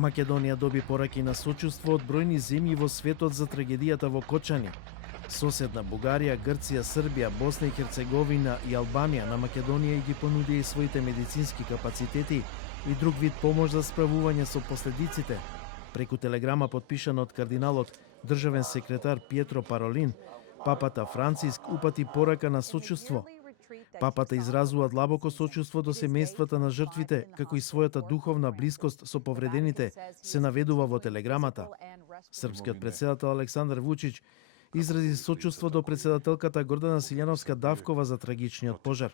Македонија доби пораки на сочувство од бројни земји во светот за трагедијата во Кочани. Соседна Бугарија, Грција, Србија, Босна и Херцеговина и Албанија на Македонија и ги понудија и своите медицински капацитети и друг вид помош за справување со последиците. Преку телеграма подпишана од кардиналот, државен секретар Пиетро Паролин, папата Франциск упати порака на сочувство. Папата изразува длабоко сочувство до семејствата на жртвите, како и својата духовна блискост со повредените, се наведува во телеграмата. Српскиот претседател Александар Вучич изрази сочувство до претседателката Гордана Силјановска-Давкова за трагичниот пожар.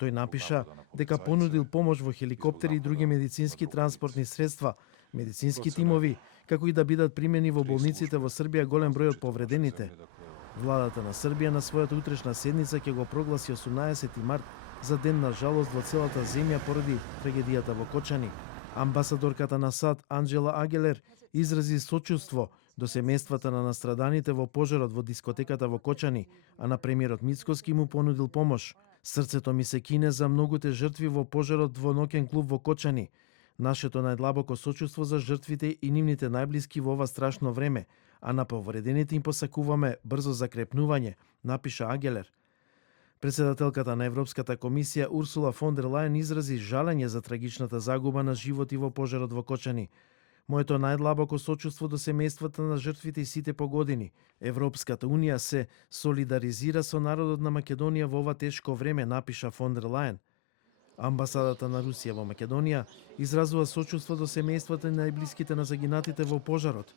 Тој напиша дека понудил помош во хеликоптери и други медицински транспортни средства, медицински тимови, како и да бидат примени во болниците во Србија голем број од повредените. Владата на Србија на својата утрешна седница ќе го прогласи 18 март за ден на жалост во целата земја поради трагедијата во Кочани. Амбасадорката на САД Анджела Агелер изрази сочувство до семејствата на настраданите во пожарот во дискотеката во Кочани, а на премиерот Мицкоски му понудил помош. Срцето ми се кине за многуте жртви во пожарот во ноќен клуб во Кочани. Нашето најдлабоко сочувство за жртвите и нивните најблиски во ова страшно време, а на повредените им посакуваме брзо закрепнување, напиша Агелер. Председателката на Европската комисија Урсула фон дер Лајен изрази жалење за трагичната загуба на животи во пожарот во Кочани. Моето најдлабоко сочувство до семејствата на жртвите и сите погодени. Европската унија се солидаризира со народот на Македонија во ова тешко време, напиша фон дер Лајен. Амбасадата на Русија во Македонија изразува сочувство до семејствата и најблиските на загинатите во пожарот.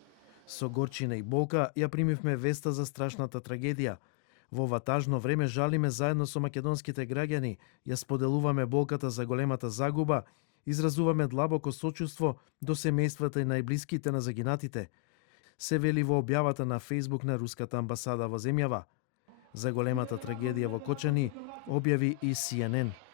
Со горчина и болка ја примивме веста за страшната трагедија. Во ова тажно време жалиме заедно со македонските граѓани, ја споделуваме болката за големата загуба, изразуваме длабоко сочувство до семејствата и најблиските на загинатите, се вели во објавата на Фејсбук на Руската амбасада во земјава. За големата трагедија во Кочани објави и CNN.